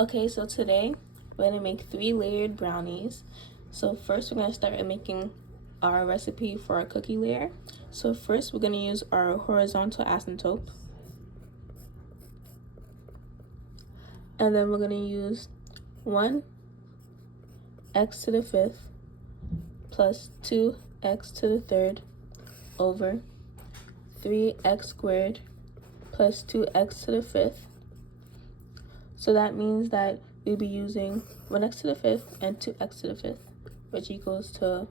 Okay, so today we're gonna make 3-layered brownies. So first we're gonna start with making our recipe for our cookie layer. So first we're gonna use our horizontal asymptote. And then we're gonna use 1 x to the 5th plus 2x to the 3rd over 3x squared plus 2x to the 5th. So that means that we'll be using 1x to the 5th and 2x to the 5th, which equals to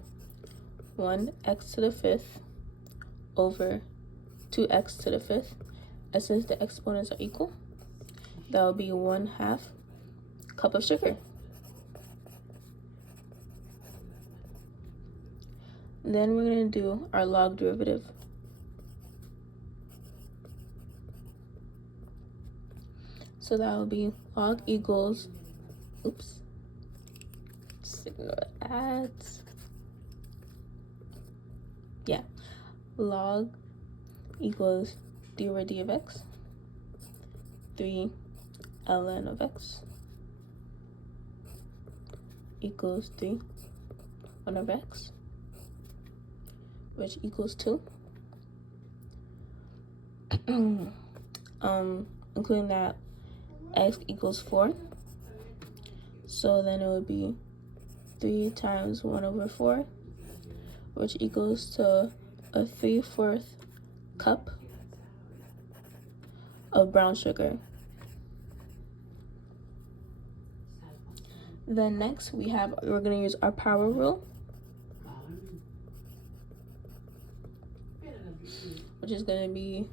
1x to the 5th over 2x to the 5th. And since the exponents are equal, that will be 1/2 cup of sugar. Then we're going to do our log derivative. So that will be log equals, just ignore that. Yeah, log equals d over d of x, 3 ln of x equals 3 1 over x, which equals 2. Including that x equals 4. So then it would be 3 times 1 over 4, which equals to a 3/4 cup of brown sugar. Then next we're going to use our power rule, which is going to be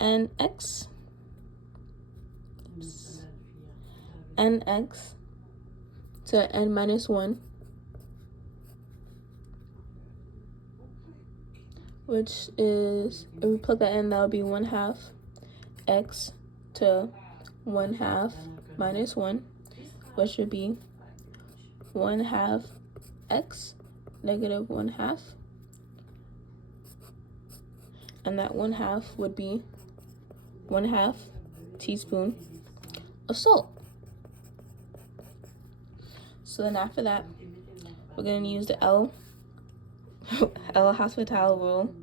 nx to n minus 1, which is, if we plug that in, that would be 1/2 x to 1/2 minus 1, which would be 1/2 x negative 1/2, and that 1/2 would be 1/2 teaspoon of salt. So then after that, we're going to use the El Hospital rule.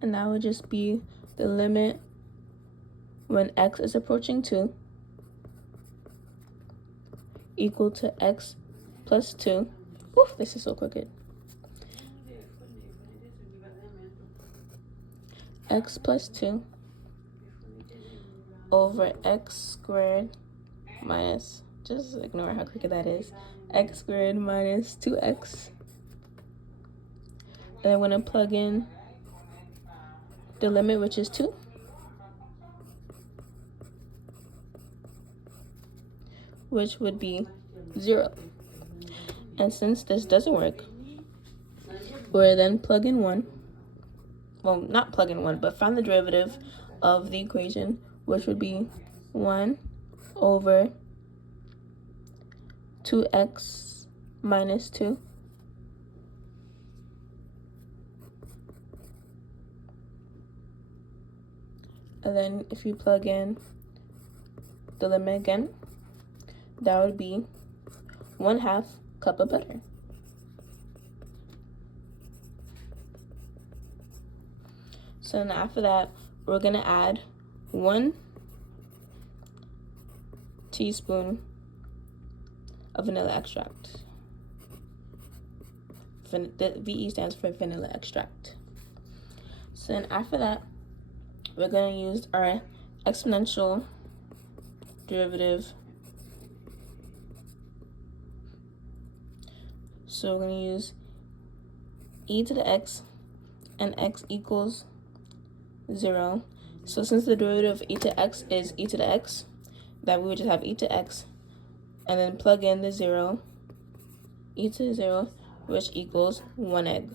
And that would just be the limit when x is approaching 2 equal to x plus 2. Oof, this is so crooked. X plus 2 over x squared minus, just ignore how crooked that is, x squared minus 2x. And I'm going to plug in the limit, which is 2. Which would be 0. And since this doesn't work, we're then plug in 1. Well, not plug in 1, but find the derivative of the equation, which would be 1 over 2x minus 2 and then if you plug in the limit again, that would be 1/2 cup of butter. So then after that, we're going to add 1 teaspoon of vanilla extract. The VE stands for vanilla extract. So then after that, we're going to use our exponential derivative. So we're going to use e to the x, and x equals 0. So since the derivative of e to x is e to the x, that we would just have e to x, and then plug in the 0, e to the 0, which equals 1 egg.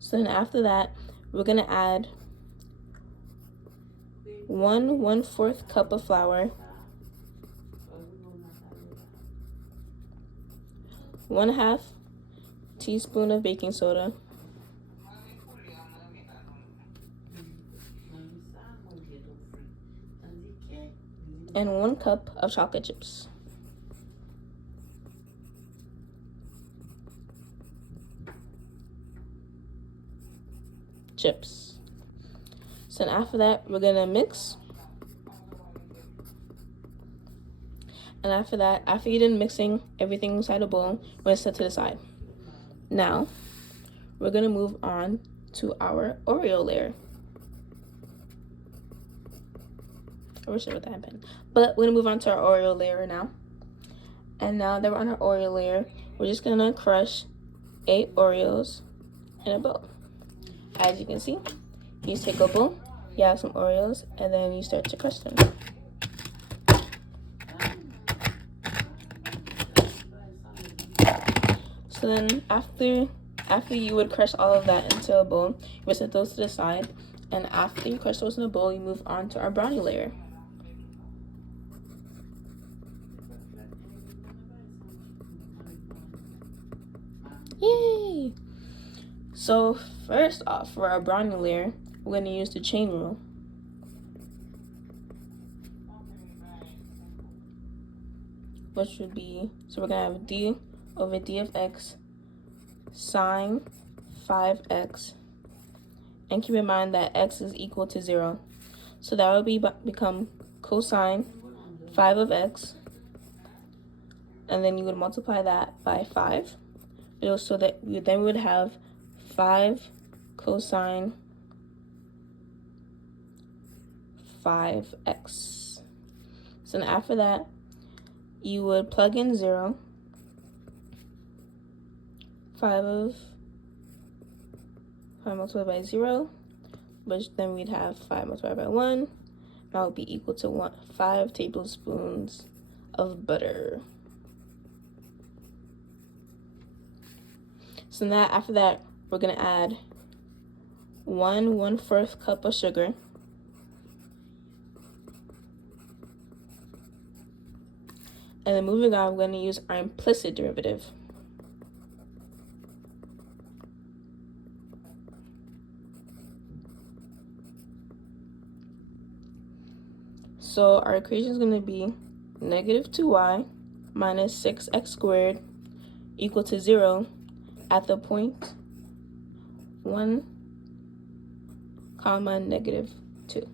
So then after that, we're going to add 1/4 cup of flour, 1/2 teaspoon of baking soda, and 1 cup of chocolate chips. So after that, we're gonna mix. And after that, after you're done mixing everything inside a bowl, we're gonna set to the side. Now, we're gonna move on to our Oreo layer. I wish I would have pen. But we're gonna move on to our Oreo layer now. And now that we're on our Oreo layer, we're just gonna crush 8 Oreos in a bowl. As you can see, you just take a bowl, you have some Oreos, and then you start to crush them. So then after you would crush all of that into a bowl, you would set those to the side. And after you crush those in a bowl, you move on to our brownie layer. Yay! So first off, for our brownie layer, we're going to use the chain rule. Which would be, so we're going to have d over d of x sine 5x. And keep in mind that x is equal to 0. So that would become cosine 5 of x. And then you would multiply that by 5. So that then we would have 5 cosine 5x. So then after that, you would plug in 0. 5 multiplied by 0, which then we'd have 5 multiplied by 1. That would be equal to 5 tablespoons of butter. So now after that, we're going to add 1/1/4 cup of sugar. And then moving on, we're going to use our implicit derivative. So our equation is going to be negative 2y minus 6x squared equal to 0 at the point 1, negative 2.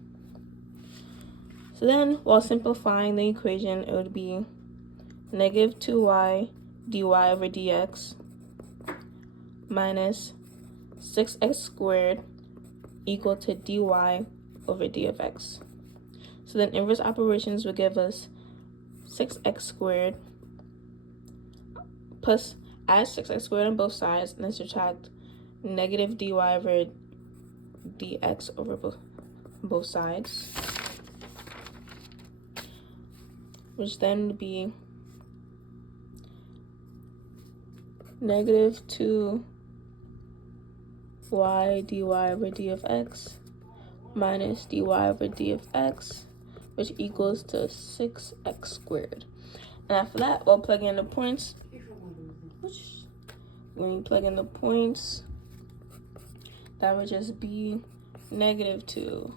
So then, while simplifying the equation, it would be negative 2y dy over dx minus 6x squared equal to dy over d of x. So then inverse operations will give us 6x squared plus add 6x squared on both sides and then subtract negative dy over dx over both sides, which then would be negative 2y dy over d of x minus dy over d of x, which equals to 6x squared. And after that, we'll plug in the points. When you plug in the points, that would just be negative 2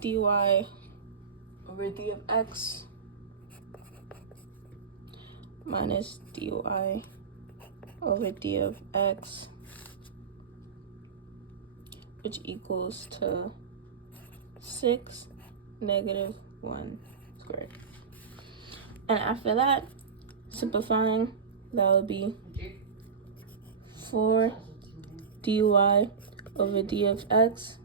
dy over d of x minus dy over d of x, which equals to 6 negative 1 squared. And after that, simplifying, that would be 4 dy over d of x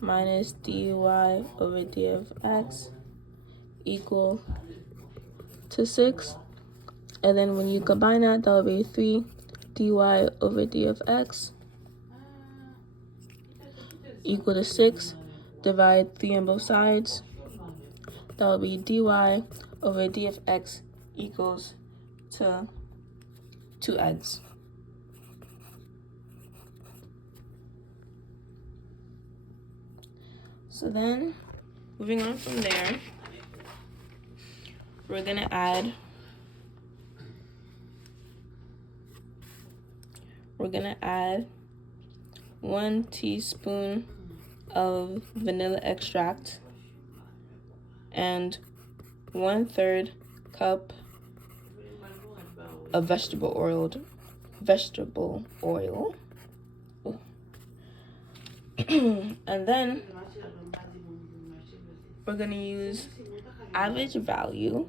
minus dy over d of x equal to 6. And then when you combine that, that would be 3 dy over d of x equal to 6. Divide 3 on both sides. That will be dy over d of x equals to 2x. So then, moving on from there, we're going to add we're gonna add 1 teaspoon of vanilla extract and 1/3 cup of vegetable oil. And then we're gonna use average value